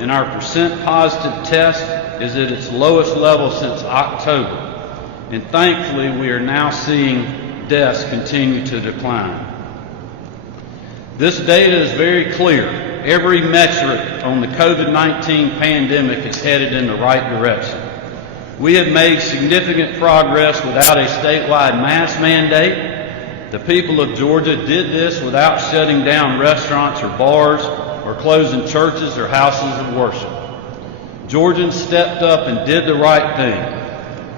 and our percent positive test is at its lowest level since October. And thankfully, we are now seeing deaths continue to decline. This data is very clear. Every metric on the COVID-19 pandemic is headed in the right direction. We have made significant progress without a statewide mask mandate. The people of Georgia did this without shutting down restaurants or bars or closing churches or houses of worship. Georgians stepped up and did the right thing.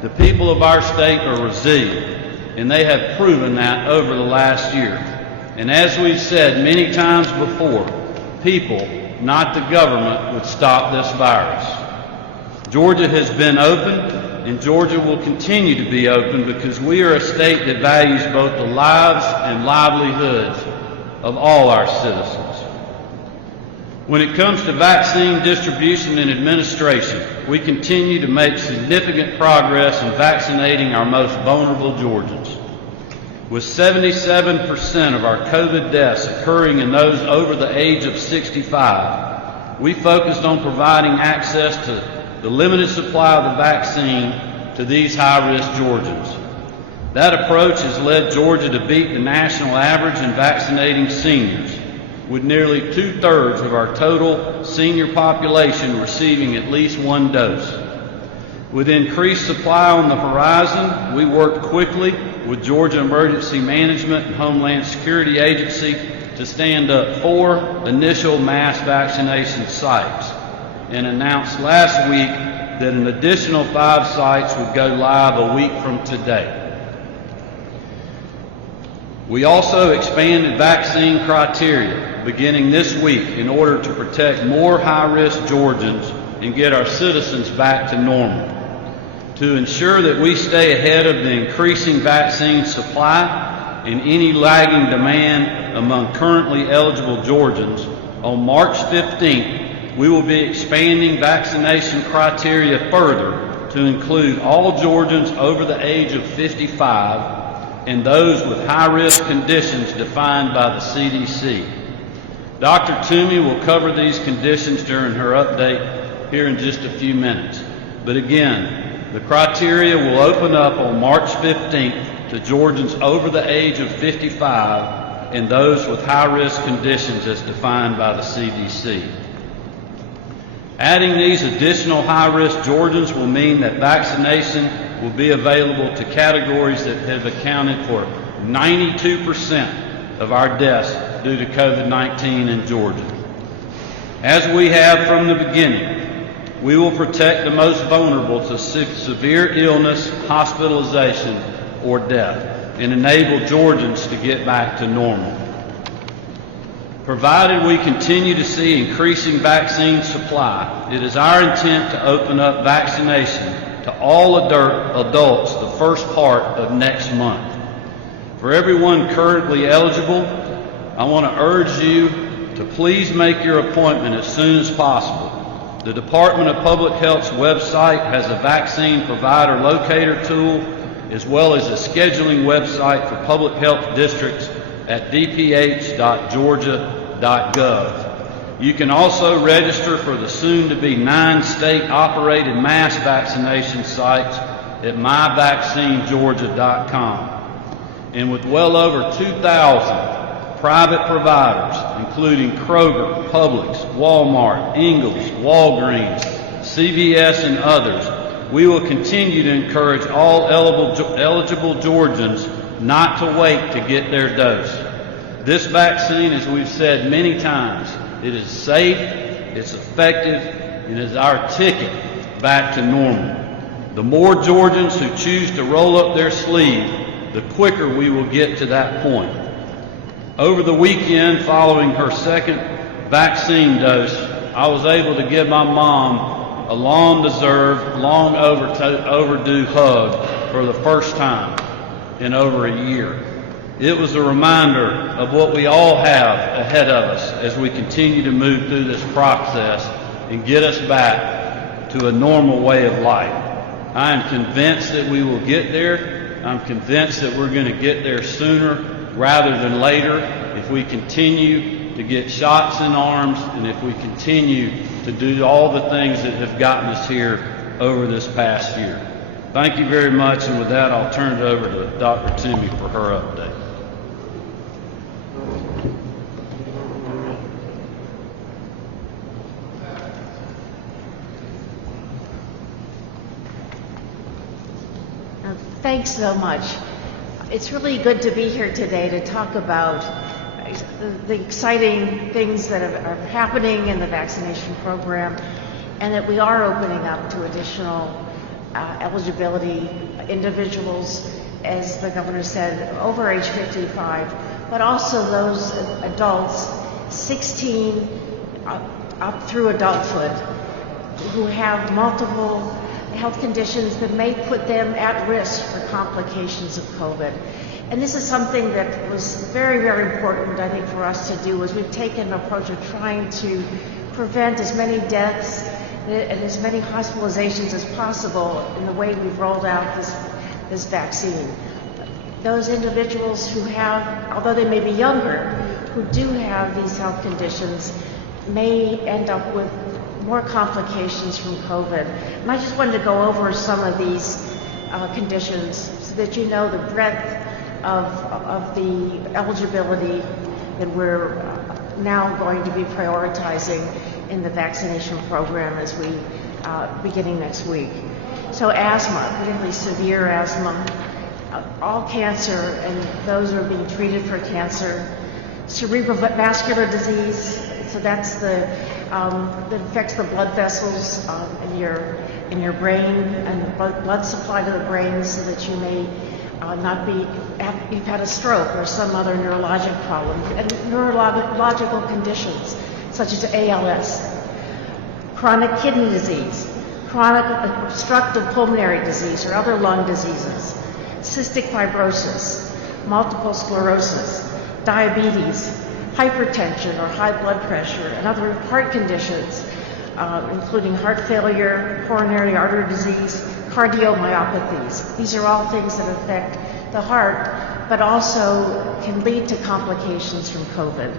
The people of our state are resilient, and they have proven that over the last year. And as we've said many times before, people, not the government, would stop this virus. Georgia has been open, and Georgia will continue to be open because we are a state that values both the lives and livelihoods of all our citizens. When it comes to vaccine distribution and administration, we continue to make significant progress in vaccinating our most vulnerable Georgians. With 77% of our COVID deaths occurring in those over the age of 65, we focused on providing access to the limited supply of the vaccine to these high-risk Georgians. That approach has led Georgia to beat the national average in vaccinating seniors, with nearly 2/3 of our total senior population receiving at least one dose. With increased supply on the horizon, we worked quickly with Georgia Emergency Management and Homeland Security Agency to stand up 4 initial mass vaccination sites and announced last week that an additional 5 sites would go live a week from today. We also expanded vaccine criteria beginning this week in order to protect more high-risk Georgians and get our citizens back to normal. To ensure that we stay ahead of the increasing vaccine supply and any lagging demand among currently eligible Georgians, on March 15th, we will be expanding vaccination criteria further to include all Georgians over the age of 55 and those with high-risk conditions defined by the CDC. Dr. Toomey will cover these conditions during her update here in just a few minutes. But again, the criteria will open up on March 15th to Georgians over the age of 55 and those with high-risk conditions as defined by the CDC. Adding these additional high-risk Georgians will mean that vaccination will be available to categories that have accounted for 92% of our deaths due to COVID-19 in Georgia. As we have from the beginning, we will protect the most vulnerable to severe illness, hospitalization, or death, and enable Georgians to get back to normal. Provided we continue to see increasing vaccine supply, it is our intent to open up vaccination to all adults the first part of next month. For everyone currently eligible, I want to urge you to please make your appointment as soon as possible. The Department of Public Health's website has a vaccine provider locator tool, as well as a scheduling website for public health districts at dph.georgia.gov. You can also register for the soon-to-be 9 state-operated mass vaccination sites at myvaccinegeorgia.com. And with well over 2,000 private providers, including Kroger, Publix, Walmart, Ingles, Walgreens, CVS, and others, we will continue to encourage all eligible Georgians not to wait to get their dose. This vaccine, as we've said many times, it is safe, it's effective, and is our ticket back to normal. The more Georgians who choose to roll up their sleeve, the quicker we will get to that point. Over the weekend, following her second vaccine dose, I was able to give my mom a long-deserved, long-overdue hug for the first time in over a year. It was a reminder of what we all have ahead of us as we continue to move through this process and get us back to a normal way of life. I am convinced that we will get there. I'm convinced that we're going to get there sooner rather than later if we continue to get shots in arms, and if we continue to do all the things that have gotten us here over this past year. Thank you very much, and with that, I'll turn it over to Dr. Toomey for her update. Thanks so much. It's really good to be here today to talk about the exciting things that are happening in the vaccination program, and that we are opening up to additional eligibility individuals, as the governor said, over age 55, but also those adults 16 up through adulthood who have multiple health conditions that may put them at risk for complications of COVID. And this is something that was very, very important, I think, for us to do, is we've taken an approach of trying to prevent as many deaths and as many hospitalizations as possible in the way we've rolled out this vaccine. Those individuals who have, although they may be younger, who do have these health conditions may end up with more complications from COVID. And I just wanted to go over some of these conditions so that you know the breadth of the eligibility that we're now going to be prioritizing in the vaccination program as we beginning next week. So asthma, particularly severe asthma, all cancer and those who are being treated for cancer, cerebrovascular disease, so that's that affects the blood vessels in your brain and blood supply to the brain, so that you may you've had a stroke or some other neurologic problem, and neurological conditions such as ALS, chronic kidney disease, chronic obstructive pulmonary disease or other lung diseases, cystic fibrosis, multiple sclerosis, diabetes, hypertension or high blood pressure, and other heart conditions, including heart failure, coronary artery disease, cardiomyopathies. These are all things that affect the heart, but also can lead to complications from COVID.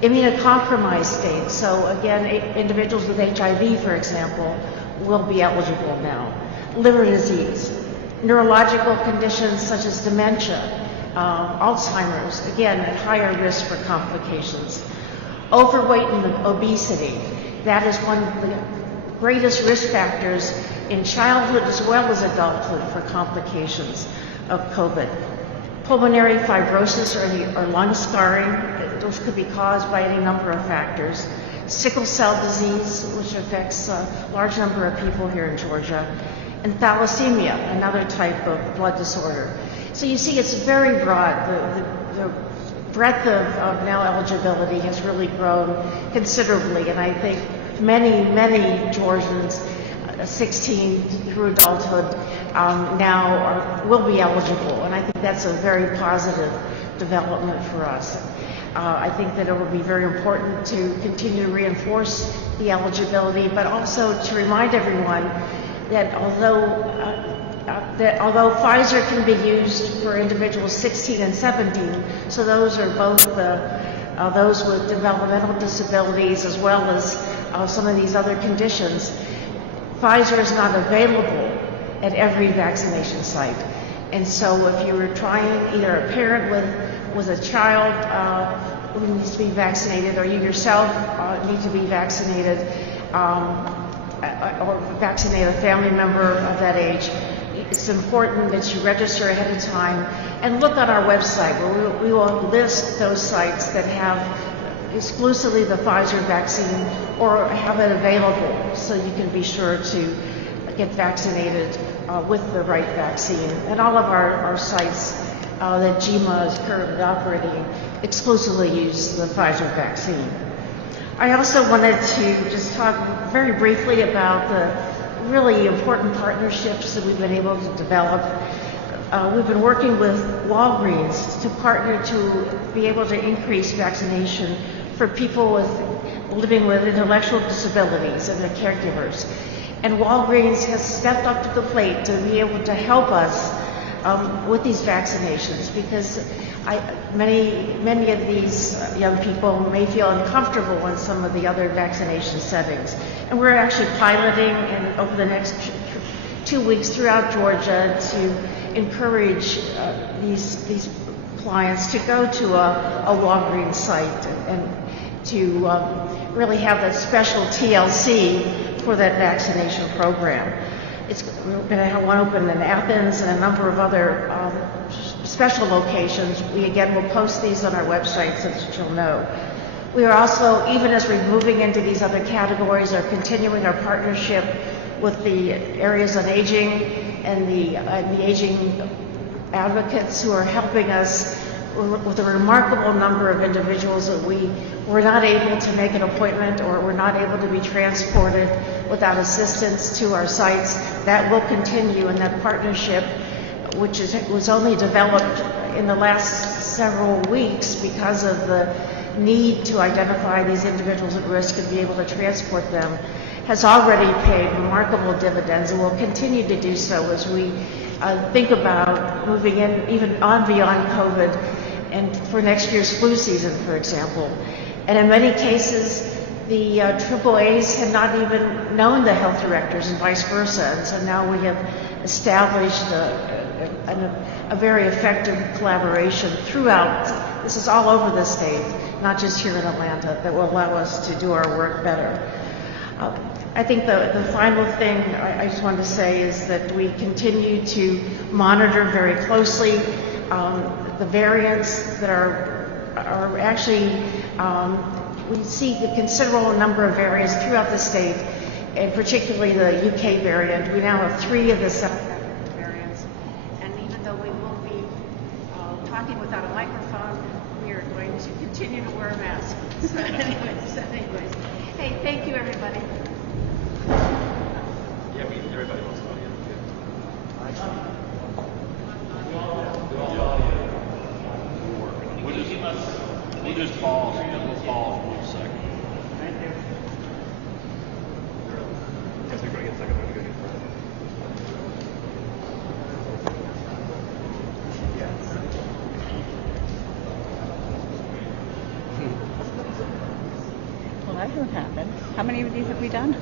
Immunocompromised states, so again, individuals with HIV, for example, will be eligible now. Liver disease, neurological conditions such as dementia, Alzheimer's, again, at higher risk for complications. Overweight and obesity, that is one of the greatest risk factors in childhood as well as adulthood for complications of COVID. Pulmonary fibrosis or lung scarring, those could be caused by any number of factors. Sickle cell disease, which affects a large number of people here in Georgia. And thalassemia, another type of blood disorder. So you see, it's very broad. The breadth of now eligibility has really grown considerably, and I think many Georgians, 16 through adulthood, now will be eligible, and I think that's a very positive development for us. I think that it will be very important to continue to reinforce the eligibility, but also to remind everyone that although Pfizer can be used for individuals 16 and 17, so those are both those with developmental disabilities as well as some of these other conditions, Pfizer is not available at every vaccination site. And so if you were trying, either a parent with a child who needs to be vaccinated, or you yourself need to be vaccinated, or vaccinate a family member of that age, it's important that you register ahead of time and look on our website, where we will list those sites that have exclusively the Pfizer vaccine or have it available, so you can be sure to get vaccinated with the right vaccine. And all of our sites that GEMA is currently operating exclusively use the Pfizer vaccine. I also wanted to just talk very briefly about the really important partnerships that we've been able to develop. We've been working with Walgreens to partner to be able to increase vaccination for people living with intellectual disabilities and their caregivers. And Walgreens has stepped up to the plate to be able to help us with these vaccinations, because Many of these young people may feel uncomfortable in some of the other vaccination settings. And we're actually piloting over the next 2 weeks throughout Georgia to encourage these clients to go to a Walgreens site and to really have that special TLC for that vaccination program. We're going to have one open in Athens and a number of other special locations. We again will post these on our website so that you'll know. We are also, even as we're moving into these other categories, are continuing our partnership with the areas on aging and the aging advocates who are helping us with a remarkable number of individuals that we were not able to make an appointment or were not able to be transported without assistance to our sites. That will continue, and that partnership, which was only developed in the last several weeks because of the need to identify these individuals at risk and be able to transport them, has already paid remarkable dividends and will continue to do so as we think about moving in even on beyond COVID and for next year's flu season, for example. And in many cases, the AAAs had not even known the health directors and vice versa. And so now we have established a very effective collaboration throughout. This is all over the state, not just here in Atlanta, that will allow us to do our work better. I think the final thing I just wanted to say is that we continue to monitor very closely the variants that are actually, we see a considerable number of variants throughout the state, and particularly the UK variant. We now have 3 of the 7 variants, and even though we will be talking without a microphone, we are going to continue to wear a mask. So anyways, hey, thank you, everybody. Yeah, everybody wants to know. We'll just pause. We'll pause for 1 second. Guess we're going to get a second. We're going to go get Well, that hasn't happened. How many of these have we done?